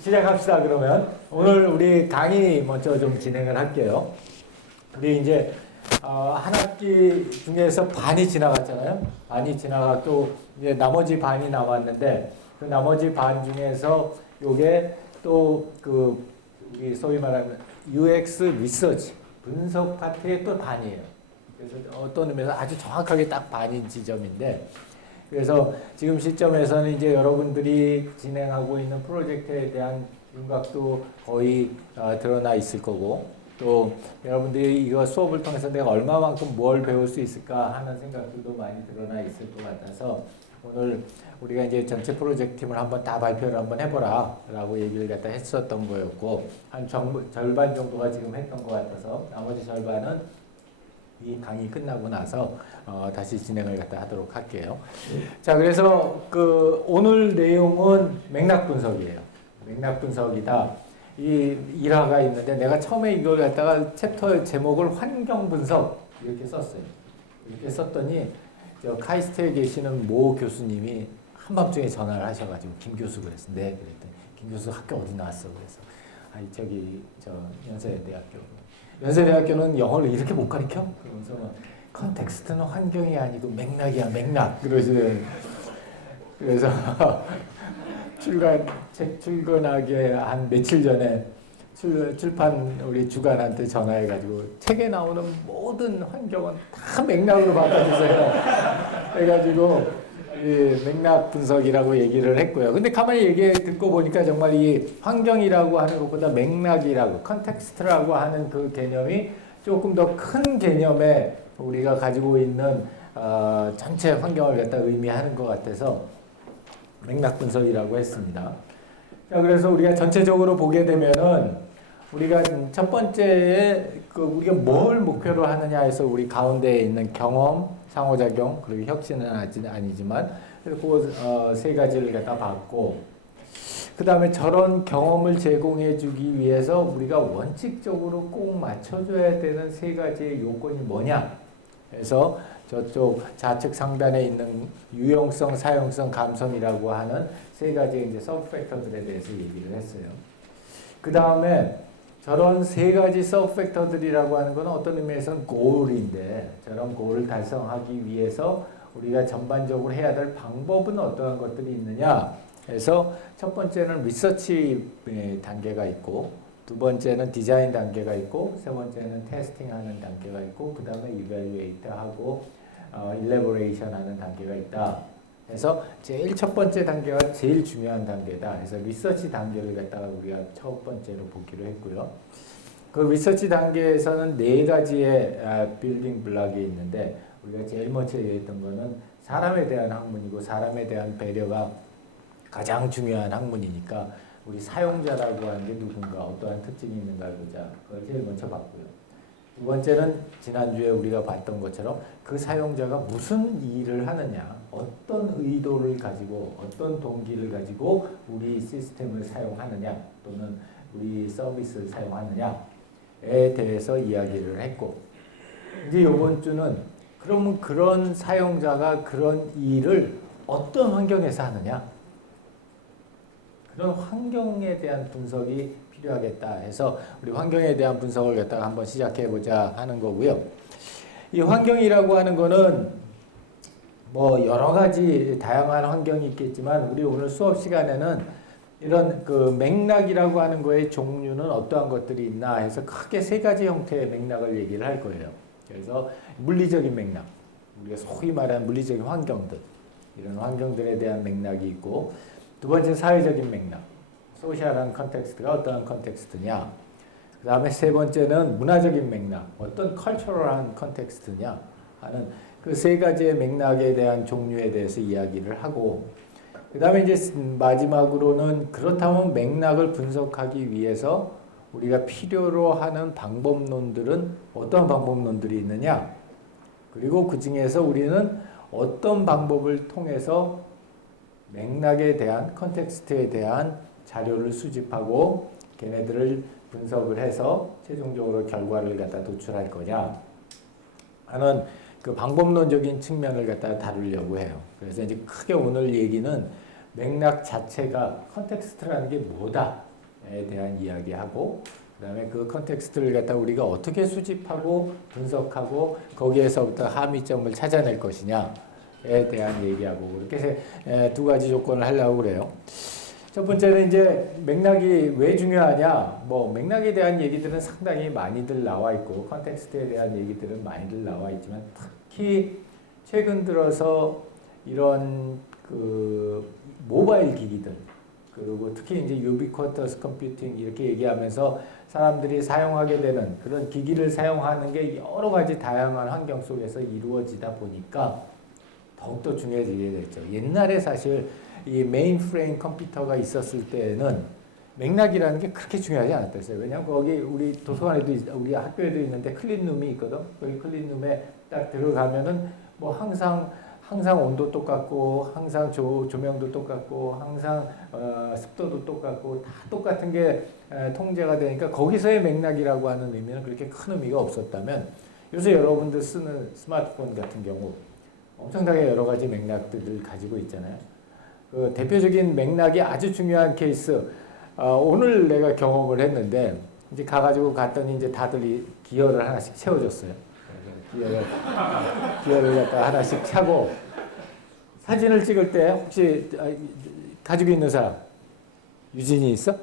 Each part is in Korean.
시작합시다. 그러면 오늘 우리 강의 먼저 좀 진행을 할게요. 우리 이제 한 학기 중에서 반이 지나갔잖아요. 반이 지나갔고 이제 나머지 반이 남았는데 그 나머지 반 중에서 요게 또 그 우리 소위 말하는 UX 리서치 분석 파트의 또 반이에요. 그래서 어떤 의미에서 아주 정확하게 딱 반인 지점인데, 그래서 지금 시점에서는 이제 여러분들이 진행하고 있는 프로젝트에 대한 윤곽도 거의 드러나 있을 거고, 또 여러분들이 이거 수업을 통해서 내가 얼마만큼 뭘 배울 수 있을까 하는 생각들도 많이 드러나 있을 것 같아서 오늘 우리가 이제 전체 프로젝트 팀을 한번 다 발표를 한번 해보라 라고 얘기를 갖다 했었던 거였고, 한 절반 정도가 지금 했던 것 같아서 나머지 절반은 이 강의 끝나고 나서 다시 진행을 갖다 하도록 할게요. 자, 그래서 그 오늘 내용은 맥락 분석이에요. 맥락 분석이다. 이 일화가 있는데 내가 처음에 이걸 갖다가 챕터 제목을 환경 분석 이렇게 썼어요. 이렇게 썼더니 저 카이스트에 계시는 모 교수님이 한밤중에 전화를 하셔가지고 김 교수 그랬어. 네, 그랬더니 김 교수 학교 어디 나왔어? 그래서 아니 저기 저 연세대학교. 연세대학교는 영어를 이렇게 못 가르쳐? 그러면서 컨텍스트는 환경이 아니고 맥락이야, 맥락. 그러시더니 그래서 책 출간하기 한 며칠 전에 출판 우리 주간한테 전화해가지고 책에 나오는 모든 환경은 다 맥락으로 바꿔주세요. 해가지고 이 맥락 분석이라고 얘기를 했고요. 근데 가만히 듣고 보니까 정말 이 환경이라고 하는 것보다 맥락이라고 컨텍스트라고 하는 그 개념이 조금 더 큰 개념에 우리가 가지고 있는 전체 환경을 갖다 의미하는 것 같아서 맥락 분석이라고 했습니다. 자, 그래서 우리가 전체적으로 보게 되면은 우리가 첫 번째에 그 우리가 뭘 목표로 하느냐 해서 우리 가운데에 있는 경험, 상호작용, 그리고 혁신은 아니지만 그 세 가지를 갖다 봤고, 그 다음에 저런 경험을 제공해 주기 위해서 우리가 원칙적으로 꼭 맞춰줘야 되는 세 가지의 요건이 뭐냐 해서 저쪽 좌측 상단에 있는 유용성, 사용성, 감성이라고 하는 세 가지의 이제 서브팩터들에 대해서 얘기를 했어요. 그 다음에 저런 세 가지 서브팩터들이라고 하는 것은 어떤 의미에서는 goal인데, 저런 goal을 달성하기 위해서 우리가 전반적으로 해야 될 방법은 어떠한 것들이 있느냐 해서 첫 번째는 리서치 단계가 있고, 두 번째는 디자인 단계가 있고, 세 번째는 테스팅하는 단계가 있고, 그 다음에 이밸리에이트하고 일레보레이션 하는 단계가 있다. 그래서 제일 첫 번째 단계가 제일 중요한 단계다. 그래서 리서치 단계를 갖다가 우리가 첫 번째로 보기로 했고요. 그 리서치 단계에서는 네 가지의 빌딩 블록이 있는데, 우리가 제일 먼저 얘기했던 거는 사람에 대한 학문이고, 사람에 대한 배려가 가장 중요한 학문이니까 우리 사용자라고 하는 게 누군가, 어떠한 특징이 있는가 보자. 그걸 제일 먼저 봤고요. 두 번째는 지난주에 우리가 봤던 것처럼 그 사용자가 무슨 일을 하느냐, 어떤 의도를 가지고, 어떤 동기를 가지고 우리 시스템을 사용하느냐 또는 우리 서비스를 사용하느냐에 대해서 이야기를 했고, 이제 이번 주는 그러면 그런 사용자가 그런 일을 어떤 환경에서 하느냐, 그런 환경에 대한 분석이 필요하겠다 해서 우리 환경에 대한 분석을 갖다가 한번 시작해 보자 하는 거고요. 이 환경이라고 하는 거는 뭐 여러 가지 다양한 환경이 있겠지만, 우리 오늘 수업 시간에는 이런 그 맥락이라고 하는 거의 종류는 어떠한 것들이 있나 해서 크게 세 가지 형태의 맥락을 얘기를 할 거예요. 그래서 물리적인 맥락, 우리가 소위 말하는 물리적인 환경들, 이런 환경들에 대한 맥락이 있고, 두 번째 사회적인 맥락, 소셜한 컨텍스트가 어떠한 컨텍스트냐, 그 다음에 세 번째는 문화적인 맥락, 어떤 컬처럴한 컨텍스트냐 하는 그 세 가지의 맥락에 대한 종류에 대해서 이야기를 하고, 그 다음에 이제 마지막으로는 그렇다면 맥락을 분석하기 위해서 우리가 필요로 하는 방법론들은 어떤 방법론들이 있느냐, 그리고 그 중에서 우리는 어떤 방법을 통해서 맥락에 대한, 컨텍스트에 대한 자료를 수집하고 걔네들을 분석을 해서 최종적으로 결과를 갖다 도출할 거냐 하는 그 방법론적인 측면을 갖다 다루려고 해요. 그래서 이제 크게 오늘 얘기는 맥락 자체가 컨텍스트라는 게 뭐다 대한 이야기하고 그다음에 그 컨텍스트를 갖다 우리가 어떻게 수집하고 분석하고 거기에서부터 함의점을 찾아낼 것이냐에 대한 얘기하고 이렇게 두 가지 조건을 하려고 그래요. 첫 번째는 이제 맥락이 왜 중요하냐? 뭐 맥락에 대한 얘기들은 상당히 많이들 나와 있고 컨텍스트에 대한 얘기들은 많이들 나와 있지만 특히 최근 들어서 이런 그 모바일 기기들 그리고 특히 이제 유비쿼터스 컴퓨팅 이렇게 얘기하면서 사람들이 사용하게 되는 그런 기기를 사용하는 게 여러 가지 다양한 환경 속에서 이루어지다 보니까 더욱더 중요해지게 됐죠. 옛날에 사실 이 메인프레임 컴퓨터가 있었을 때는 맥락이라는 게 그렇게 중요하지 않았어요. 왜냐하면 거기 우리 도서관에도 우리 학교에도 있는데 클린룸이 있거든. 거기 클린룸에 딱 들어가면은 뭐 항상 온도 똑같고 항상 조명도 똑같고 항상 습도도 똑같고 다 똑같은 게 통제가 되니까 거기서의 맥락이라고 하는 의미는 그렇게 큰 의미가 없었다면 요새 여러분들 쓰는 스마트폰 같은 경우 엄청나게 여러 가지 맥락들을 가지고 있잖아요. 그 대표적인 맥락이 아주 중요한 케이스 오늘 내가 경험을 했는데 이제 가가지고 갔더니 이제 다들 기어를 하나씩 채워줬어요. 기어를 갖다 하나씩 차고 사진을 찍을 때 혹시 가지고 있는 사람 유진이 있어?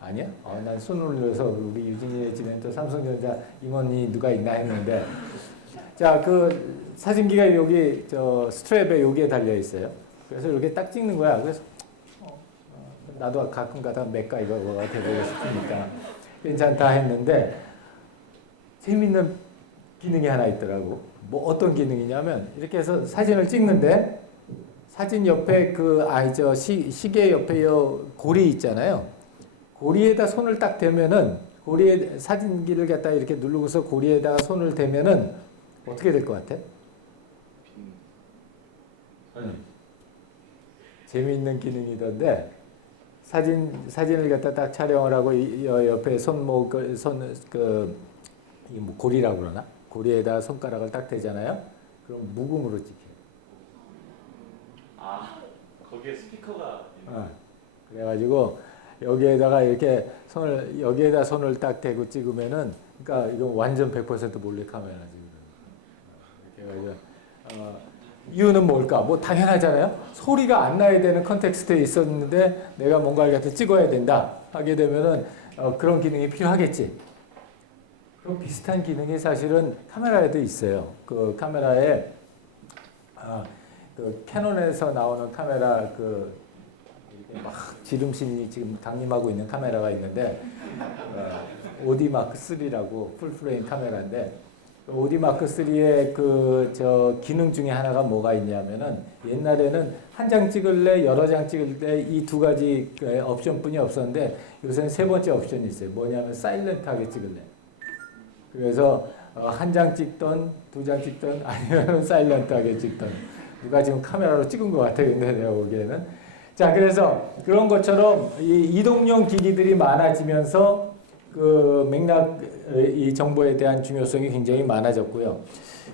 아니야? 난 손을 넣어서 우리 유진이의 집엔 또 삼성전자 임원이 누가 있나 했는데 자, 그 사진기가 여기 저 스트랩에 여기에 달려 있어요. 그래서 이렇게 딱 찍는 거야. 그래서 나도 가끔 가다 맥가이버가 돼보고 싶으니까 괜찮다 했는데 재밌는 기능이 하나 있더라고. 뭐 어떤 기능이냐면 이렇게 해서 사진을 찍는데 사진 옆에 시계 옆에 고리 있잖아요. 고리에다 손을 딱 대면은 고리에 사진기를 갖다 이렇게 누르고서 고리에다가 손을 대면은 어떻게 될 것 같아? 재미있는 기능이던데 사진을 갖다 딱 촬영을 하고 옆에 고리라고 그러나? 고리에다 손가락을 딱 대잖아요. 그럼 무음으로 찍혀요. 거기에 스피커가 있는. 그래가지고 여기에다가 이렇게 여기에다 손을 딱 대고 찍으면은 그러니까 이거 완전 100% 몰래 카메라지. 이렇게 이유는 뭘까? 뭐 당연하잖아요. 소리가 안 나야 되는 컨텍스트에 있었는데 내가 뭔가를 갖다 찍어야 된다 하게 되면은 그런 기능이 필요하겠지. 그럼 비슷한 기능이 사실은 카메라에도 있어요. 그 카메라에 그 캐논에서 나오는 카메라 이렇게 막 지름신이 지금 강림하고 있는 카메라가 있는데 오디마크 3라고 풀프레임 카메라인데 오디마크 3의 기능 중에 하나가 뭐가 있냐면은 옛날에는 한 장 찍을래 여러 장 찍을래 이 두 가지 옵션뿐이 없었는데 요새는 세 번째 옵션이 있어요. 뭐냐면 사일런트하게 찍을래. 그래서 한 장 찍던 두 장 찍던 아니면 사일런트하게 찍던 누가 지금 카메라로 찍은 것 같아요. 근데 내가 보기에는 자 그래서 그런 것처럼 이 이동용 기기들이 많아지면서 그 맥락 이 정보에 대한 중요성이 굉장히 많아졌고요.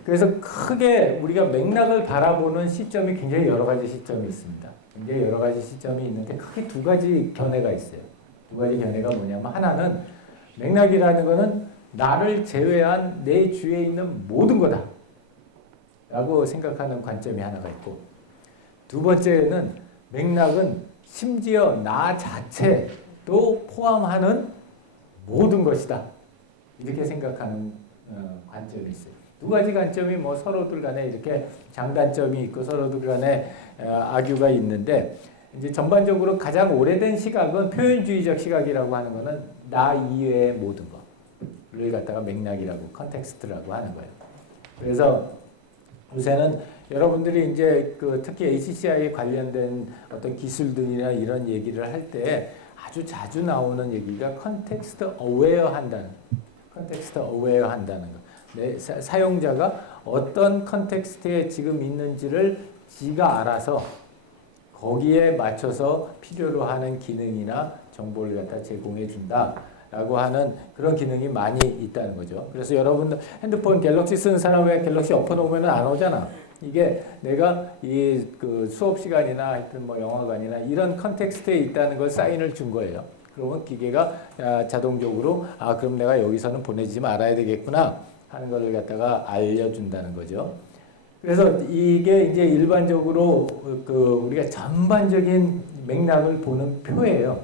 그래서 크게 우리가 맥락을 바라보는 시점이 굉장히 여러 가지 시점이 있습니다. 굉장히 여러 가지 시점이 있는데 크게 두 가지 견해가 있어요. 두 가지 견해가 뭐냐면 하나는 맥락이라는 거는 나를 제외한 내 주위에 있는 모든 거다 라고 생각하는 관점이 하나가 있고 두 번째는 맥락은 심지어 나 자체도 포함하는 모든 것이다. 이렇게 생각하는 관점이 있어요. 두 가지 관점이 뭐 서로들 간에 이렇게 장단점이 있고 서로들 간에 악유가 있는데 이제 전반적으로 가장 오래된 시각은 표현주의적 시각이라고 하는 거는 나 이외의 모든 것을 갖다가 맥락이라고 컨텍스트라고 하는 거예요. 그래서 요새는 여러분들이 이제 특히 HCI에 관련된 어떤 기술들이나 이런 얘기를 할 때 아주 자주 나오는 얘기가 컨텍스트 어웨어 한다는 거. 사용자가 어떤 컨텍스트에 지금 있는지를 지가 알아서 거기에 맞춰서 필요로 하는 기능이나 정보를 갖다 제공해 준다라고 하는 그런 기능이 많이 있다는 거죠. 그래서 여러분들 핸드폰 갤럭시 쓰는 사람 왜 갤럭시 엎어놓으면 안 오잖아. 이게 내가 수업 시간이나 하여튼 뭐 영화관이나 이런 컨텍스트에 있다는 걸 사인을 준 거예요. 그러면 기계가 자동적으로 그럼 내가 여기서는 보내지 말아야 되겠구나 하는 것을 갖다가 알려준다는 거죠. 그래서 이게 이제 일반적으로 우리가 전반적인 맥락을 보는 표예요.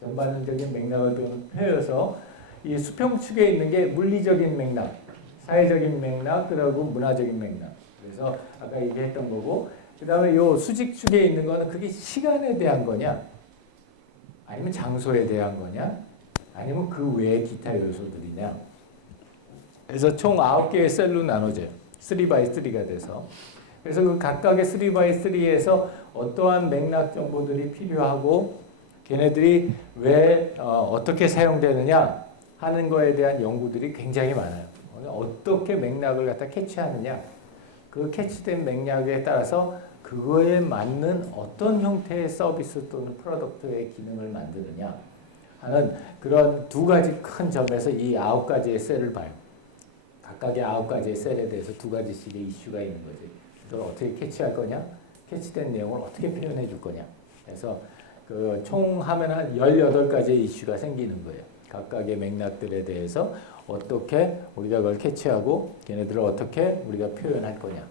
전반적인 맥락을 보는 표여서 이 수평축에 있는 게 물리적인 맥락, 사회적인 맥락, 그리고 문화적인 맥락. 그래서 아까 얘기했던 거고, 그 다음에 요 수직축에 있는 거는 그게 시간에 대한 거냐, 아니면 장소에 대한 거냐, 아니면 그 외의 기타 요소들이냐. 그래서 총 9개의 셀로 나눠져요. 3x3가 돼서. 그래서 그 각각의 3x3에서 어떠한 맥락 정보들이 필요하고 걔네들이 왜 어떻게 사용되느냐 하는 거에 대한 연구들이 굉장히 많아요. 어떻게 맥락을 갖다 캐치하느냐, 그 캐치된 맥락에 따라서 그거에 맞는 어떤 형태의 서비스 또는 프로덕트의 기능을 만드느냐 하는 그런 두 가지 큰 점에서 이 9가지의 셀을 봐요. 각각의 9가지의 셀에 대해서 2가지씩의 이슈가 있는 거지. 그걸 어떻게 캐치할 거냐, 캐치된 내용을 어떻게 표현해 줄 거냐. 그래서 그 총 하면 한 18가지의 이슈가 생기는 거예요. 각각의 맥락들에 대해서 어떻게 우리가 그걸 캐치하고 걔네들을 어떻게 우리가 표현할 거냐.